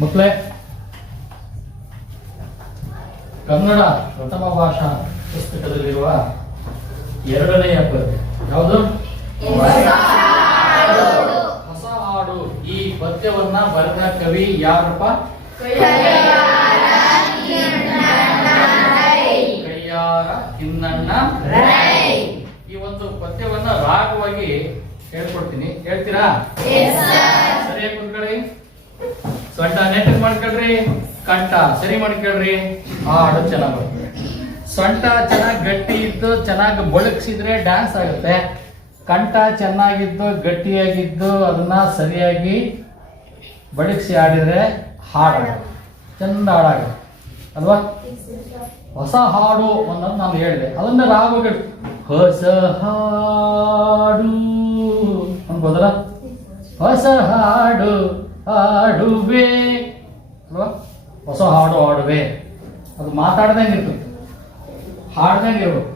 ಮಕ್ಕಳೇ, ಕನ್ನಡ ಪ್ರಥಮ ಭಾಷಾ ಪುಸ್ತಕದಲ್ಲಿರುವ 2ನೇ ಪದ್ಯ ಯಾವುದು? ಹೊಸ ಹಾಡು. ಈ ಪದ್ಯವನ್ನ ಬರೆದ ಕವಿ ಯಾರಪ್ಪ? ಕಯ್ಯಾರ ಕಿನ್ನಣ್ಣ. ಈ ಒಂದು ಪದ್ಯವನ್ನ ರಾಗವಾಗಿ ಹೇಳ್ಕೊಡ್ತೀನಿ, ಹೇಳ್ತೀರಾ? ಸರಿಯಾಗಿ ಕುತ್ಕೊಳ್ಳಿ. ಸೊಂಟ ನೆಟ್ಟಗೆ ಮಾಡ್ಕೊಳ್ರಿ, ಕಂಠ ಸರಿ ಮಾಡ್ಕೊಳ್ರಿ. ಹಾಡು ಚೆನ್ನಾಗಿ ಬರ್ತದೆ. ಸೊಂಟ ಚೆನ್ನಾಗಿ ಗಟ್ಟಿ ಇದ್ದು ಚೆನ್ನಾಗಿ ಬಳಸಿದ್ರೆ ಡ್ಯಾನ್ಸ್ ಆಗುತ್ತೆ. ಕಂಠ ಚೆನ್ನಾಗಿದ್ದು ಗಟ್ಟಿಯಾಗಿದ್ದು ಅದನ್ನ ಸರಿಯಾಗಿ ಬಳಸಿ ಆಡಿದ್ರೆ ಹಾಡಾಗುತ್ತೆ, ಚಂದ ಹಾಡಾಗುತ್ತೆ ಅಲ್ವಾ? ಹೊಸ ಹಾಡು ಅನ್ನೋದು ನಾನು ಹೇಳಿದೆ, ಅದನ್ನ ರಾಗಗಳು ಹೊಸ ಹಾಡು ಅನ್ಬೋದಲ್ಲ. ಹೊಸ ಹಾಡು ಹಾಡುವೆ ಅಲ್ವಾ? ಹೊಸ ಹಾಡು ಹಾಡುವೆ, ಅದು ಮಾತಾಡ್ದಂಗೆ ಇರ್ತದೆ, ಹಾಡ್ದಂಗೆ ಇರ್ಬೇಕು.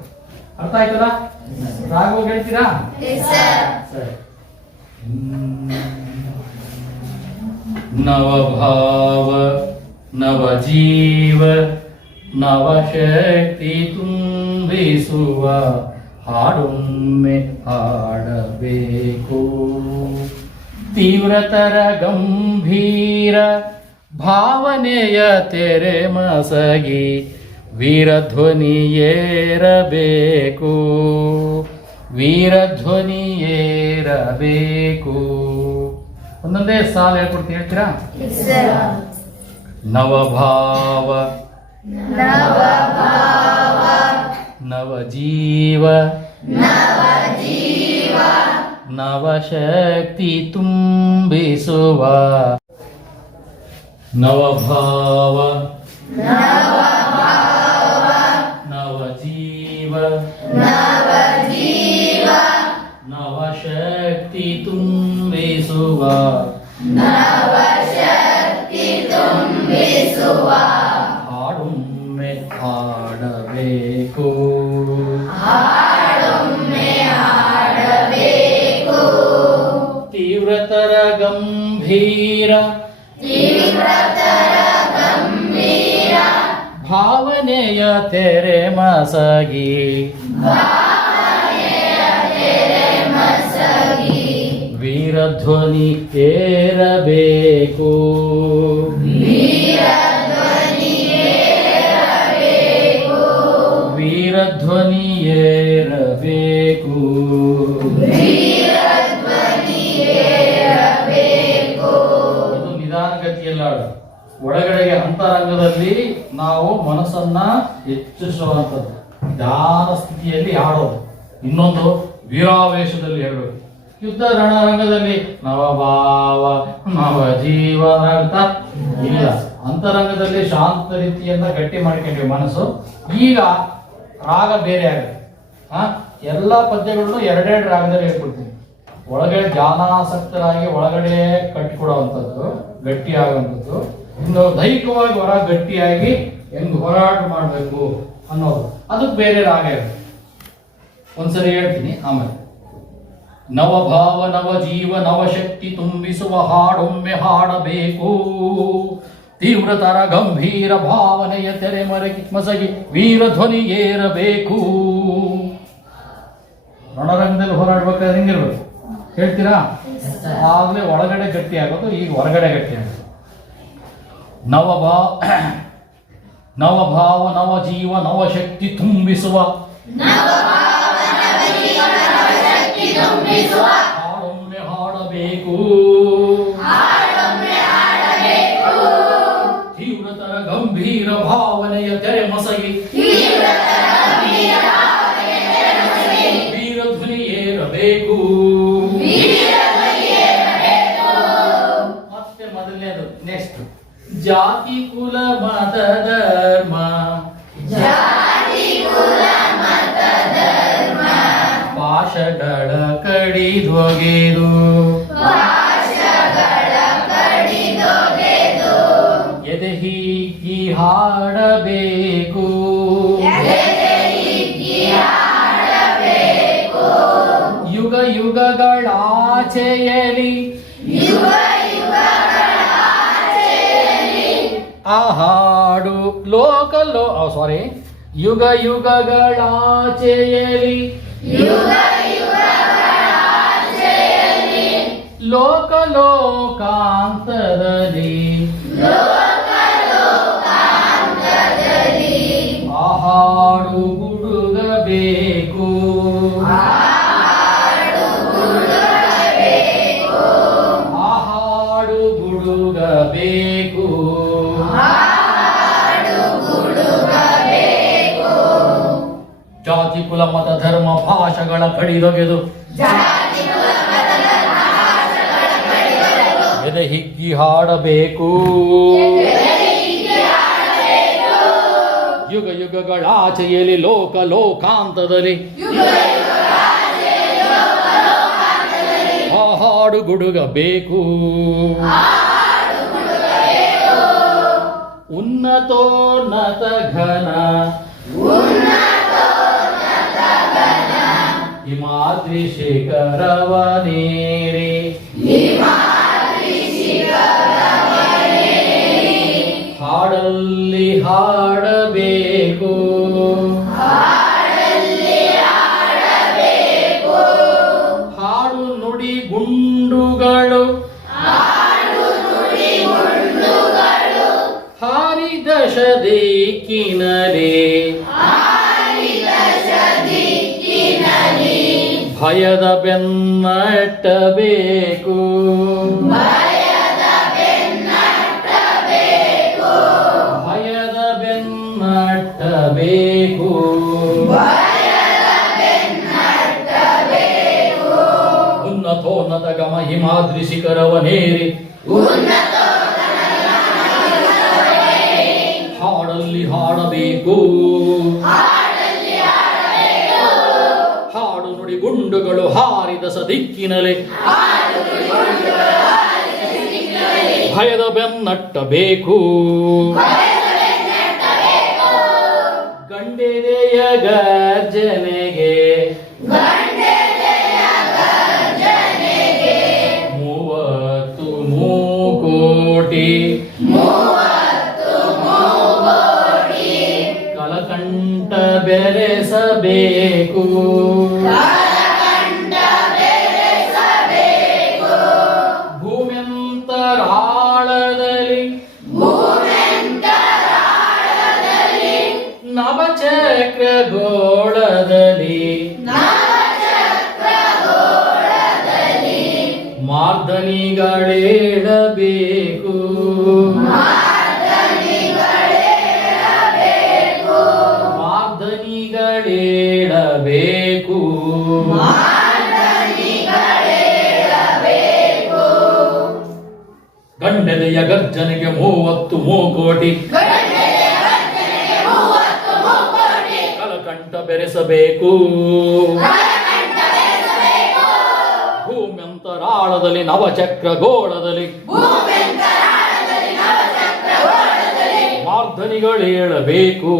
ಅರ್ಥ ಆಯ್ತದ? ರಾಗ ಹೇಳ್ತೀರಾ? ಸರಿ. ನವಭಾವ ನವಜೀವ ನವಶಕ್ತಿ ತುಂಬಿಸುವ ಹಾಡೊಮ್ಮೆ ಹಾಡಬೇಕು. ತೀವ್ರತರ ಗಂಭೀರ ಭಾವನೆಯ ತೆರೆ ಮಸಗಿ ವೀರಧ್ವನಿಯೇರಬೇಕು, ವೀರಧ್ವನಿಯೇರಬೇಕು. ಒಂದೊಂದೇ ಸಾಲ ಹೇಳ್ಕೊಡ್ತೀನಿ, ಹೇಳ್ತೀರಾ? ನವಭಾವ ನವಜೀವ ನವಶಕ್ತಿ ತುಂಬಿಸುವ. ನವಭಾವ ನವಜೀವ ನವಶಕ್ತಿ ತುಂಬಿಸುವ ಹಾಡೊಮ್ಮೆ ಹಾಡಬೇಕು. ತೀವ್ರತರ ಗಂಭೀರ ಭಾವನೆಯ ತೆರೆ ಮಸಗಿ ವೀರಧ್ವನಿ ಏರಬೇಕು, ವೀರಧ್ವನಿ ಏರಬೇಕು. ಇದು ನಿಧಾನಗತಿಯಲ್ಲಿ ಹಾಡು. ಒಳಗಡೆಗೆ ಅಂತರಂಗದಲ್ಲಿ ನಾವು ಮನಸ್ಸನ್ನ ಹೆಚ್ಚಿಸುವಂಥದ್ದು, ಧ್ಯಾನ ಸ್ಥಿತಿಯಲ್ಲಿ ಹಾಡೋದು. ಇನ್ನೊಂದು ವೀರಾವೇಶದಲ್ಲಿ ಹೇಳಬೇಕು. ಯುದ್ಧ ರಣರಂಗದಲ್ಲಿ ನವಭಾವ ನವಜೀವ ಅಂತ ಇಲ್ಲ, ಅಂತರಂಗದಲ್ಲಿ ಶಾಂತ ರೀತಿಯಿಂದ ಗಟ್ಟಿ ಮಾಡ್ಕೊಂಡ್ವಿ ಮನಸ್ಸು. ಈಗ ರಾಗ ಬೇರೆ ಆಗುತ್ತೆ. ಎಲ್ಲ ಪದ್ಯಗಳನ್ನು 2 ರಾಗದಲ್ಲಿ ಹೇಳ್ಕೊಡ್ತೀನಿ. ಒಳಗಡೆ ಧ್ಯಾನಾಸಕ್ತರಾಗಿ ಒಳಗಡೆ ಕಟ್ಟಿಕೊಡುವಂಥದ್ದು, ಗಟ್ಟಿ ಆಗುವಂಥದ್ದು. ಇನ್ನು ದೈಹಿಕವಾಗಿ ಹೊರ ಗಟ್ಟಿಯಾಗಿ ಹೆಂಗ್ ಹೋರಾಟ ಮಾಡಬೇಕು ಅನ್ನೋದು, ಅದಕ್ಕೆ ಬೇರೆ ರಾಗ ಇರುತ್ತೆ. ಒಂದ್ಸರಿ ಹೇಳ್ತೀನಿ ಆಮೇಲೆ. ನವಭಾವ ನವಜೀವ ನವಶಕ್ತಿ ತುಂಬಿಸುವ ಹಾಡೊಮ್ಮೆ ಹಾಡಬೇಕು. ತೀವ್ರತರ ಗಂಭೀರ ಭಾವನೆಯ ತೆರೆ ಮಸಗಿ ವೀರಧ್ವನಿ ಏರಬೇಕು. ರಣರಂಗದಲ್ಲಿ ಹೋರಾಡ್ಬೇಕಾದ್ರೆ ಹೆಂಗಿರ್ಬೇಕು ಹೇಳ್ತೀರಾ? ಆಗ್ಲೇ ಒಳಗಡೆ ಗಟ್ಟಿ ಆಗೋದು, ಈಗ ಹೊರಗಡೆ ಗಟ್ಟಿ ಆಗೋದು. ನವಭಾವ ನವಜೀವ ನವಶಕ್ತಿ ತುಂಬಿಸುವ ಹಾಡೊಮ್ಮೆ ಹಾಡಬೇಕು. ತೀವ್ರತರ ಗಂಭೀರ ಭಾವನೆಯ ತೆರೆ ಮಸಗಿ ವೀರಧ್ವನಿ ಏರಬೇಕು. ಮತ್ತೆ ಮೊದಲನೇದು ನೆಕ್ಸ್ಟ್. ಜಾತಿ ಕುಲ ಮತ ಧರ್ಮ ಪಾಶಗಳ ಕಡಿದೊಗೆದು ಎದೆ ಹೀಗಿ ಹಾಡಬೇಕು. ಯುಗ ಯುಗಗಳಾಚೆಯಲಿ ಆ ಹಾಡು ಸಾರಿ ಯುಗ ಯುಗಗಳಾಚೆಯಲಿ ಲೋಕ ಲೋಕಾಂತದಲ್ಲಿ ಆ ಹಾಡು ಗುಡುಗಬೇಕು ಆ ಹಾಡು ಗುಡುಗಬೇಕು ಜಾತಿ ಕುಲ ಮತ ಧರ್ಮ ಭಾಷೆಗಳ ಕಡಿದೊಗೆದು ಎದೆ ಹಿಗ್ಗಿ ಹಾಡಬೇಕು ಯುಗ ಯುಗಗಳಾಚೆಯಲ್ಲಿ ಲೋಕ ಲೋಕಾಂತದಲ್ಲಿ ಆ ಹಾಡು ಗುಡುಗಬೇಕು ಉನ್ನತೋನ್ನತ ಘನ ಹಿಮಾದ್ರಿ ಶಿಖರವನೇರಿ ಹಾಡಲ್ಲಿ ಹಾಡಬೇಕು ಹಾಡು ನುಡಿ ಗುಂಡುಗಳು ಹಾರಿದ ದಿಕ್ಕಿನಲಿ ಭಯದ ಬೆನ್ನಟ್ಟಬೇಕು ಭಯದ ಬೆನ್ನಟ್ಟಬೇಕು ಉನ್ನತೋನ್ನತ ಗಮ ಹಿಮಾದ್ರಿ ಶಿಖರವನೇರಿ ಹಾಡಲ್ಲಿ ಹಾಡಬೇಕು ಹಾಡು ನುಡಿ ಗುಂಡುಗಳು ಹಾರಿದ ಸದಿಕ್ಕಿನಲೆ ಭಯದ ಬೆನ್ನಟ್ಟಬೇಕು ಗಂಡೆದೆಯ ಗರ್ಜನೆಗೆ ಮೂವತ್ತು ಮೂಕೋಟಿ ಕಲಕಂಠ ಬೆರೆಸಬೇಕು ಭೂಮ್ಯಂತರಾಳದಲ್ಲಿ ನವಚಕ್ರ ಗೋಳದಲ್ಲಿ ಮಾರ್ದನಿಗಳೇಳಬೇಕು ಮಾರ್ದನಿಗಳೇಳಬೇಕು ಗಂಡೆದೆಯ ಗರ್ಜನೆಗೆ 30 ಮೂಕೋಟಿ ಕಲಕಂಠ ಬೆರೆಸಬೇಕು ಭೂಮ್ಯಂತರಾಳದಲ್ಲಿ ನವಚಕ್ರ ಗೋಳದಲ್ಲಿ ಮಾರ್ಧನಿಗಳೇಳಬೇಕು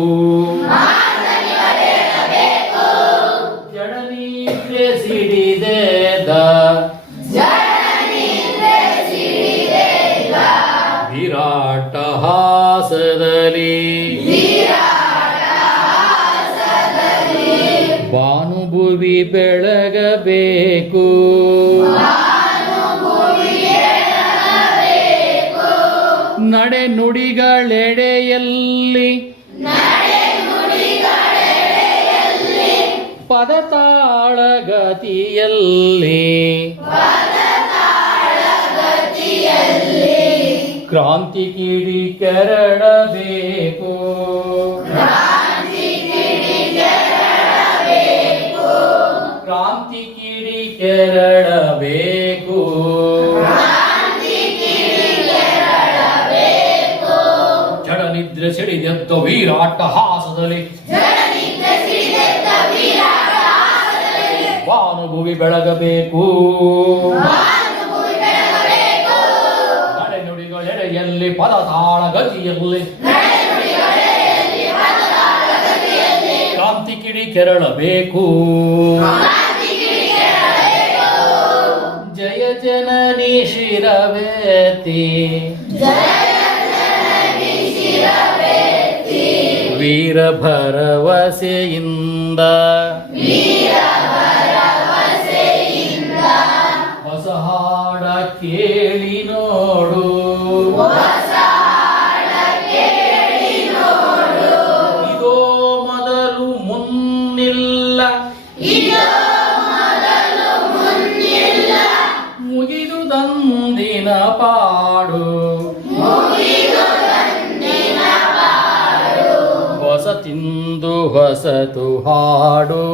ಜಡನಿದ್ರೆ ಸಿಡಿದೆದ ವಿರಾಟ ಹಾಸದಲ್ಲಿ ಭಾನುಭುವಿ ಬೆಳಗಬೇಕು ನಡೆ ನುಡಿಗಳೆಡೆಯಲ್ಲಿ ಪದತಾಳಗತಿಯಲ್ಲಿ ಕ್ರಾಂತಿ ಕಿಡಿ ಕೆರಳಬೇಕು ಕ್ರಾಂತಿ ಕಿಡಿ ಕೆರಳಬೇಕು ಜಡನಿದ್ರೆ ಸಿಡಿದೆದ್ದ ವೀರಾಟ ಹಾಸದಲ್ಲಿ ಭಾನುಭುವಿ ಬೆಳಗಬೇಕು ನಡೆ ನುಡಿಗಳೆಡೆಯಲ್ಲಿ ಪದತಾಳ ಗತಿಯಲ್ಲಿ ಕ್ರಾಂತಿ ಕಿಡಿ ಕೆರಳಬೇಕು ಜಯ ಜನನಿ ಶಿರವೇತಿ ವೀರ ಭರವಸೆಯಿಂದ ಹೊಸ ಹಾಡ ಕೇಳಿ ನೋಡು, ಇದೋ ಮೊದಲು ಮುನ್ನಿಲ್ಲ ಮುಗಿದು ದಂದಿನ ಪಾಡು, ಹೊಸತಿಂದು ಹೊಸತು ಹಾಡು,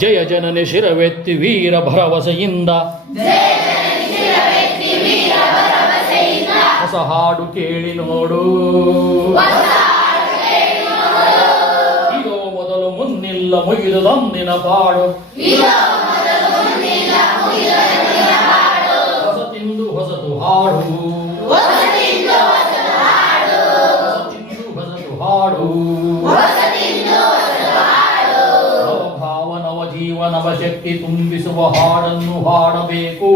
ಜಯ ಜನನಿ ಶಿರವೆತ್ತಿ ವೀರ ಭರವಸೆಯಿಂದ ಹೊಸ ಹಾಡು ಕೇಳಿ ನೋಡು, ಇದೋ ಮೊದಲು ಮುನ್ನಿಲ್ಲ ಮುಗಿದು ದಂದಿನ ಪಾಡು, ಹೊಸತಿಂದು ಹೊಸತು ಹಾಡು, ಹೊಸತಿಂದು ಹೊಸತು ಹಾಡು, ನವಭಾವ ನವಜೀವ ನವಶಕ್ತಿ ತುಂಬಿಸುವ ಹಾಡನ್ನು ಹಾಡಬೇಕು,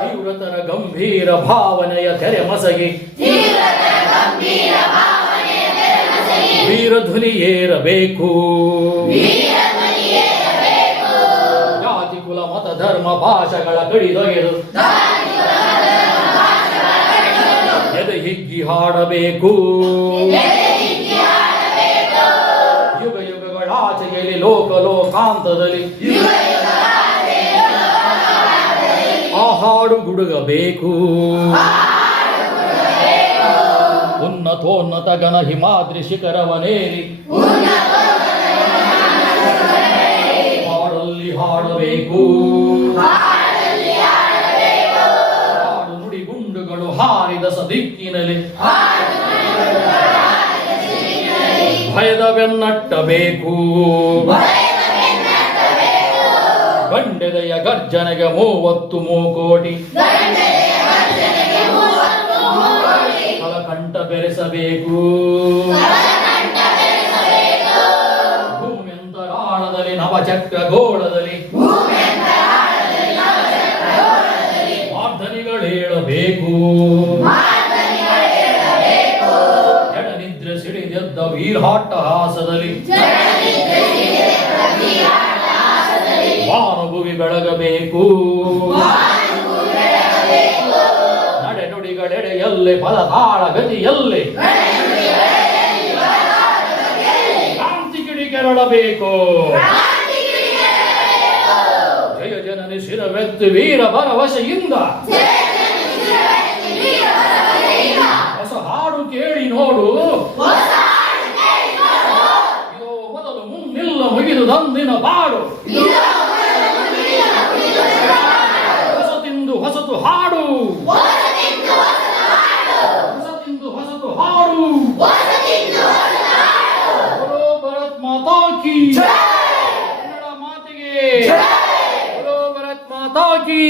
ತೀವ್ರತರ ಗಂಭೀರ ಭಾವನೆಯ ತೆರೆ ಮಸಗಿ ವೀರಧ್ವನಿ ಏರಬೇಕು, ಜಾತಿ ಕುಲ ಮತ ಧರ್ಮ ಭಾಷೆಗಳ ಕಡಿದೊಗೆದು ಎದೆ ಹಿಗ್ಗಿ ಹಾಡಬೇಕು, ಯುಗ ಯುಗಗಳಾಚೆಯಲ್ಲಿ ಲೋಕ ಲೋಕಾಂತದಲ್ಲಿ ಆ ಹಾಡು ಗುಡುಗಬೇಕು, ಉನ್ನತೋನ್ನತ ಗಣ ಹಿಮಾದ್ರಿ ಶಿಖರವನೇರಿ ಹಾಡಲ್ಲಿ ಹಾಡಬೇಕು, ಹಾಡು ನುಡಿ ಗುಂಡುಗಳು ಹಾರಿದ ಸದಿಕ್ಕಿನಲ್ಲಿ ಭಯದ ಬೆನ್ನಟ್ಟಬೇಕು, ಗಂಡೆದೆಯ ಗರ್ಜನೆಗೆ 30 ಮೂಕೋಟಿ ಕಳಕಂಠ ಬೆರೆಸಬೇಕು, ಭೂಮ್ಯಂತರಾಳದಲ್ಲಿ ನವಚಕ್ರ ಗೋಳದಲ್ಲಿ ಮಾರ್ಧನಿಗಳೇಳಬೇಕು, ಎಡನಿದ್ರೆ ಸಿಡಿದೆದ್ದ ವೀರಾಟ್ಟಹಾಸದಲ್ಲಿ ವಾನುಭುವಿ ಬೆಳಗಬೇಕು, ನಡೆ ನುಡಿಗಳೆಡೆಯಲ್ಲೇ ಪದತಾಳ ಗತಿಯಲ್ಲೇ ಕ್ರಾಂತಿ ಕಿಡಿ ಕೆರಳಬೇಕು, ಜಯ ಜನನಿ ಶಿರವೆತ್ತಿ ವೀರ ಭರವಸೆಯಿಂದ ಹೊಸ ಹಾಡು ಕೇಳಿ ನೋಡು, ಇದೋ ಮೊದಲು ಮುನ್ನಿಲ್ಲ ಮುಗಿದು ದಂದಿನ ಪಾಡು, ಹೊಸತಿಂದು ಹೊಸತು ಹಾಡು, ಹೊಸತಿಂದು ಹೊಸತು ಹಾಡು, ಬೋಲೋ ಭಾರತ್ ಮಾತಾ ಕಿ ಕನ್ನಡ ಮಾತೆಗೆ, ಬೋಲೋ ಭಾರತ್ ಮಾತಾ ಕಿ.